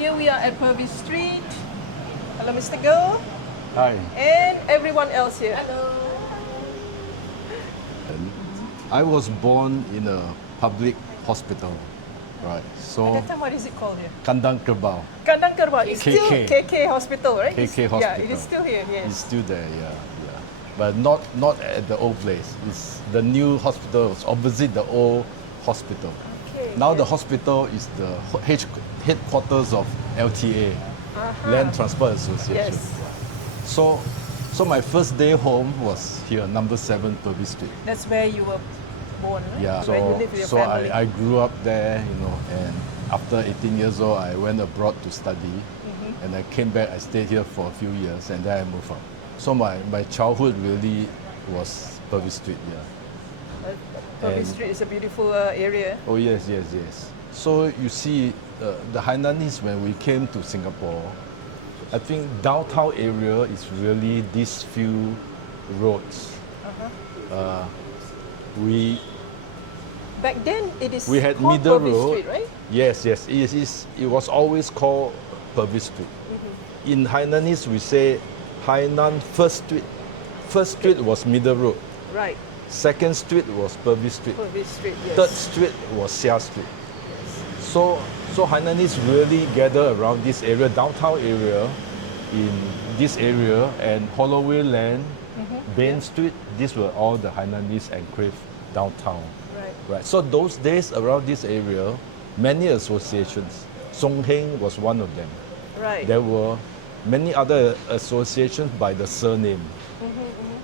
here we are at Purvis Street. Hello, Mr. Goh. Hi. And everyone else here. Hello. I was born in a public hospital, right? So At that time, what is it called here? Kandang Kerbau. Kandang Kerbau. It's KK. still KK Hospital, right? KK Yeah, Hospital. it is still here, It's yes. still there, yeah. But not at the old place. It's the new hospital. It's opposite the old hospital. Okay, Now the yes. hospital is the headquarters of LTA, Land Transport Association. Yes. So my first day home was here, number 7 Purvis Street. That's where you were born, right? Yeah, Where you live with your so family. I grew up there, and after 18 years old, I went abroad to study, and I came back. I stayed here for a few years, and then I moved out. So my childhood really was Purvis Street, yeah. Purvis and- Street is a beautiful area. Oh yes. So you see, the Hainanese, when we came to Singapore, I think downtown area is really these few roads. Back then, it is We had called Middle Purvis Road. Street, right? Yes. It was always called Purvis Street. In Hainanese, we say Hainan First Street. First street was Middle Road. Right. Second street was Purvis Street. Purvis Street, yes. Third street was Xia Street. So Hainanese really gather around this area, downtown area, in this area, and Holloway Land, Bain Street. These were all the Hainanese enclave downtown. Right. So those days around this area, many associations. Song Heng was one of them. Right. There were many other associations by the surname,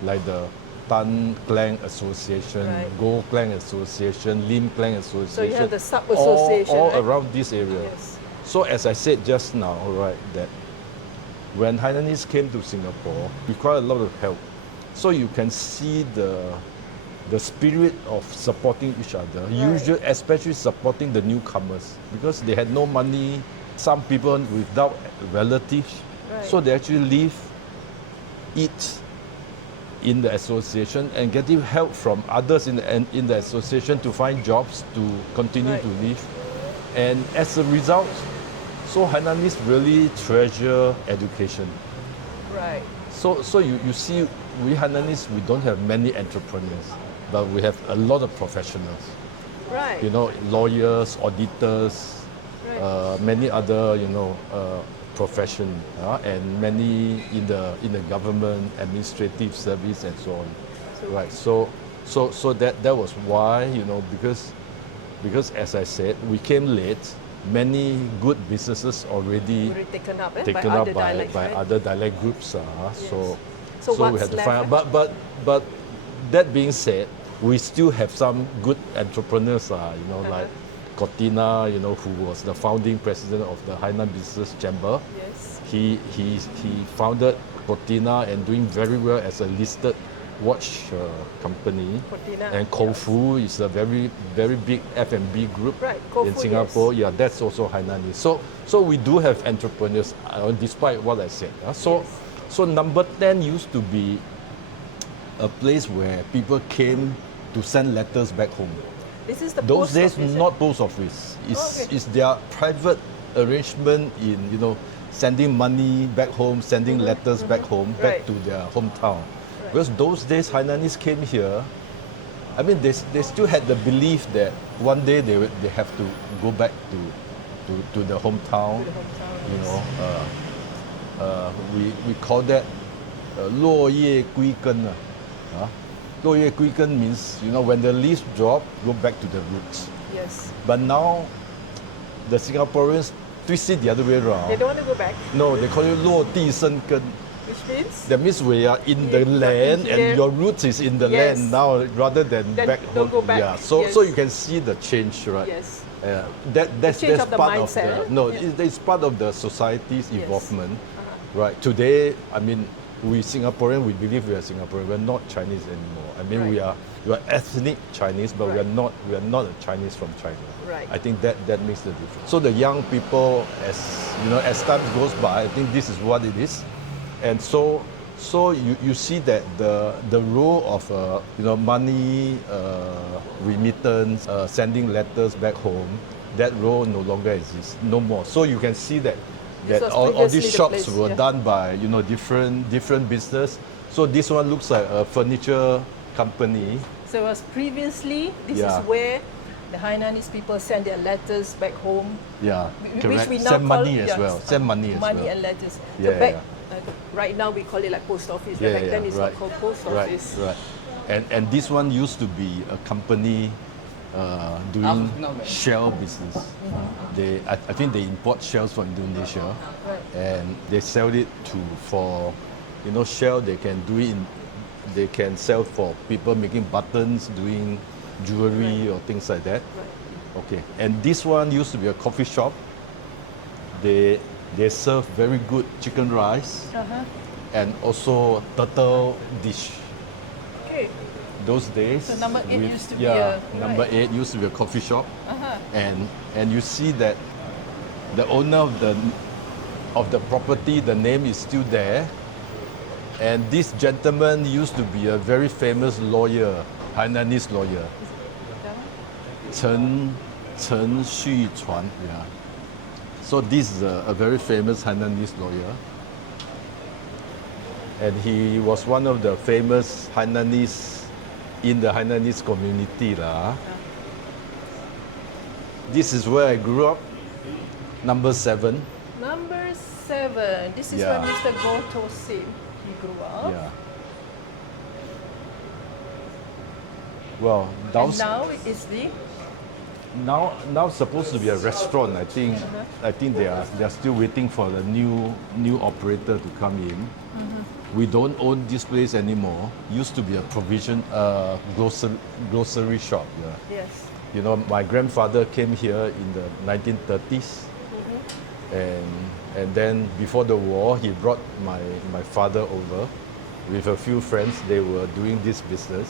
like the Tan Clan Association, Right. Goh Clan Association, Lim Clan Association. So you have the sub-association, all right? around this area. Yes. So as I said just now, right, that when Hainanese came to Singapore, we required a lot of help. So you can see the spirit of supporting each other, usually especially supporting the newcomers, because they had no money. Some people without relatives, so they actually live, eat in the association, and getting help from others in the association to find jobs to continue Right. to live. And as a result, so Hainanese really treasure education. Right. So you see, we Hainanese, we don't have many entrepreneurs, but we have a lot of professionals. Right. Lawyers, auditors, Right. many other, profession, and many in the government, administrative service, and so on. Right. So that was why, because as I said, we came late. Many good businesses already taken up, taken by up other dialects, by right? other dialect groups. So we what's had to left, find out. But that being said, we still have some good entrepreneurs, like Cortina, who was the founding president of the Hainan Business Chamber. Yes. He founded Cortina and doing very well as a listed watch company. Cortina, And Kofu is a very, very big F&B group Right, Kofu, in Singapore. yes. Yeah, that's also Hainanese. So we do have entrepreneurs, despite what I said. So number 10 used to be a place where people came to send letters back home. This is the Those post days, office, right? not post office. Okay. It's their private arrangement in, sending money back home, sending letters back home, back Right. to their hometown. Because those days, Hainanese came here. I mean, they still had the belief that one day they have to go back to the hometown. We call that 落叶归根. 落叶归根 means, when the leaves drop, go back to the roots. Yes. But now, the Singaporeans twist it the other way around. They don't want to go back, No, they call it 落地生根. which means That means we are in the you're land here. and your roots is in the Yes. land now rather than Then back don't home. go back. Yeah. So Yes. you can see the change, right? yes. That's change of the part mindset, of the no. yeah. It's part of the society's Yes. involvement, right? Today, I mean, we Singaporean, we believe we are Singaporean. We're not Chinese anymore. I mean, we are ethnic Chinese, but we are not a Chinese from China. Right. I think that makes the difference. So the young people, as time goes by, I think this is what it is, and so you see that the role of money, remittance, sending letters back home, that row no longer exists, no more. So you can see that This was all these previously the shops place, were yeah. done by different business. So this one looks like a furniture company. So it was previously, this Yeah. is where the Hainanese people send their letters back home. Yeah, Which correct. we now Send call, money as well. Send money as money well. and letters. Yeah, so back, yeah. right now we call it like post office. Back then it's right. not called post Right, office. right. And this one used to be a company doing shell business. I think they import shells from Indonesia, Right. and they sell it for shell. They can sell for people making buttons, doing jewelry or things like that. Right. Okay, and this one used to be a coffee shop. They serve very good chicken rice and also turtle dish. Okay. Those days. So number 8 used to be number right. 8 used to be a coffee shop, and you see that the owner of the property, the name is still there, and this gentleman used to be a very famous lawyer, Hainanese lawyer, Chen Xuchuan. Yeah. So this is a very famous Hainanese lawyer, and he was one of the famous Hainanese in the Hainanese community lah. This is where I grew up, number 7. Number 7. This is Yeah. where Mr. Goh Toh Sim he grew up. Yeah. Well, And now it's the now supposed to be a restaurant. I think they are still waiting for the new operator to come in. We don't own this place anymore. Used to be a grocery shop. Yeah. yes. You know, my grandfather came here in the 1930s, and then before the war, he brought my father over with a few friends. They were doing this business,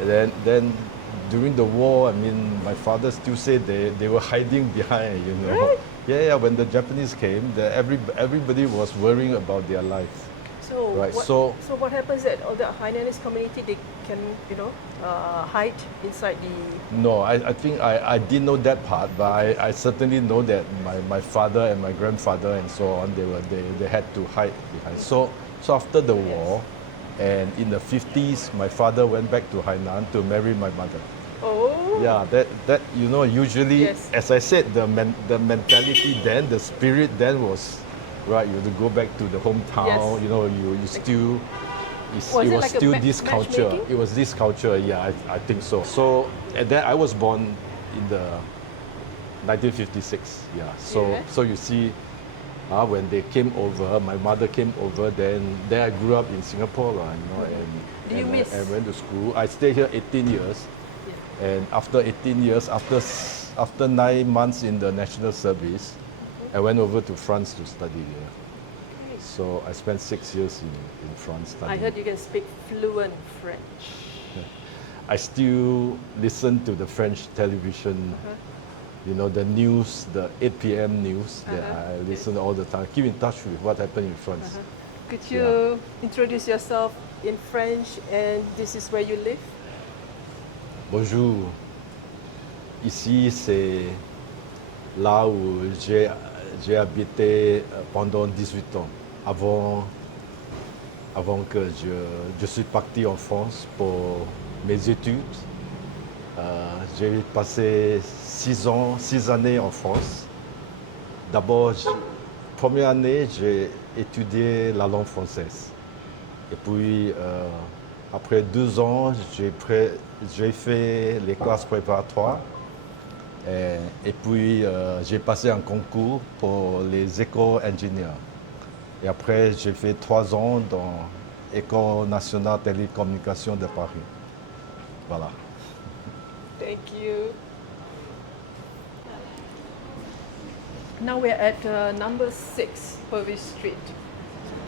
and then during the war, I mean, my father still said they were hiding behind. You know, Right. yeah. When the Japanese came, everybody was worrying about their life. So, Right, what, so- what happens that all the Hainanese community, they can, hide inside the... No, I think I didn't know that part, but I certainly know that my father and my grandfather and so on, they had to hide behind. So after the war, and in the 50s, my father went back to Hainan to marry my mother. Oh! Yeah, that usually, Yes. as I said, the mentality then, the spirit then was, right, you have to go back to the hometown. Yes. You know, you still. Was It it was like a still this culture. matchmaking? It was this culture. Yeah, I think so. So, and then I was born in the 1956. Yeah. Yeah. So you see, when they came over, my mother came over. Then I grew up in Singapore, Do you miss- and went to school. I stayed here 18 years. And after 18 years, after 9 months in the national service, I went over to France to study here. So I spent 6 years in France I studying. heard you can speak fluent French. I still listen to the French television, the news, the 8 p.m. news that I listen all the time. Keep in touch with what happened in France. Could you introduce yourself in French, and this is where you live? Bonjour. Ici, c'est là où j'ai habité pendant 18 ans, avant que je suis parti en France pour mes études. J'ai passé 6 années en France. D'abord, première année, j'ai étudié la langue française. Et puis, après 2 ans, j'ai fait les classes préparatoires. Et puis, j'ai passé un concours pour les éco-ingénieurs. Et après, j'ai fait 3 ans dans l'École nationale télécommunications de Paris. Voilà. Thank you. Now we're at number 6, Purvis Street.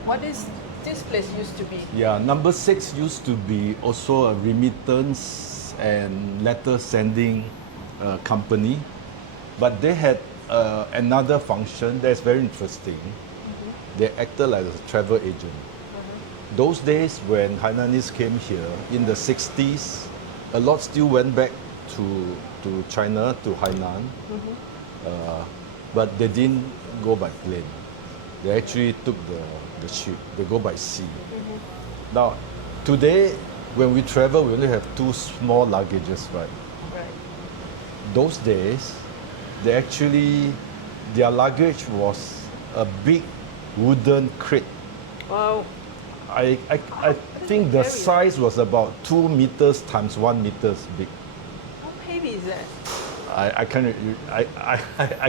What is this place used to be? Yeah, number 6 used to be also a remittance and letter sending company, but they had another function that's very interesting. They acted like a travel agent. Those days when Hainanese came here in the 60s, a lot still went back to China, to Hainan, but they didn't go by plane. They actually took the ship. They go by sea. Now, today, when we travel, we only have two small luggages, right? Right. Those days, their luggage was a big wooden crate. Wow. I think the size was about 2 meters times 1 meters big. How heavy is that? I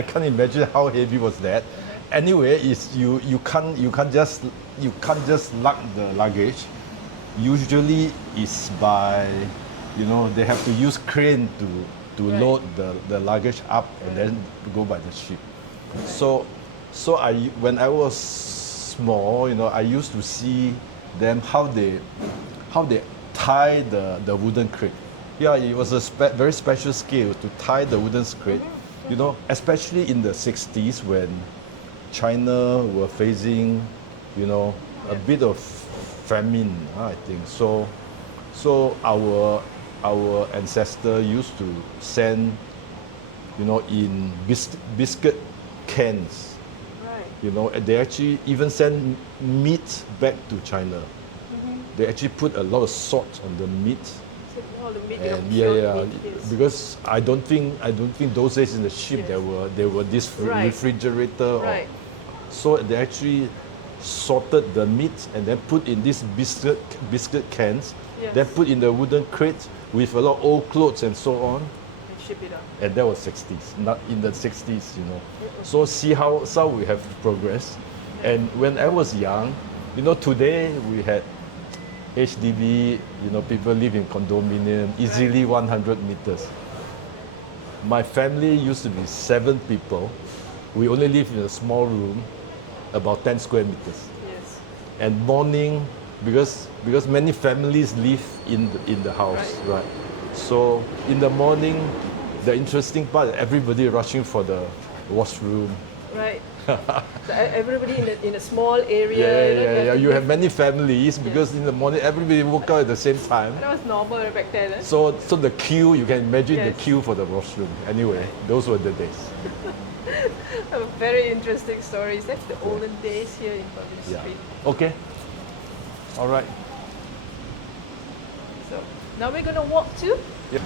can't imagine how heavy was that. Anyway, you can't just lug the luggage. Usually it's by, they have to use crane to load the luggage up and then go by the ship. So when I was small, I used to see them how they tie the wooden crate. Yeah, it was a very special skill to tie the wooden crate. Especially in the 60s when China were facing, a bit of famine, I think. So our ancestor used to send, in biscuit cans. Right. They actually even send meat back to China. They actually put a lot of salt on the meat. All the meat, And cured meat, yes. because I don't think those days in the ship Yes. there were this Right. refrigerator. Right. So they actually salted the meat and then put in these biscuit cans, Yes. then put in the wooden crate with a lot of old clothes and so on. And ship it up. And that was 60s, not in the 60s, So see how we have progressed. And when I was young, today we had HDB, people live in condominium, easily 100 meters. My family used to be 7 people. We only live in a small room, about 10 square meters. Yes. And morning, because many families live in the house, right? So in the morning, the interesting part, everybody rushing for the washroom. Right. So everybody in a small area. Yeah. You have many families because in the morning everybody woke up at the same time. That was normal back then. So the queue, you can imagine the Yes. queue for the washroom. Anyway, those were the days. Very interesting stories. That's the olden days here in Purvis Yeah. Street. Okay. All right. So now we're going to walk to Yeah.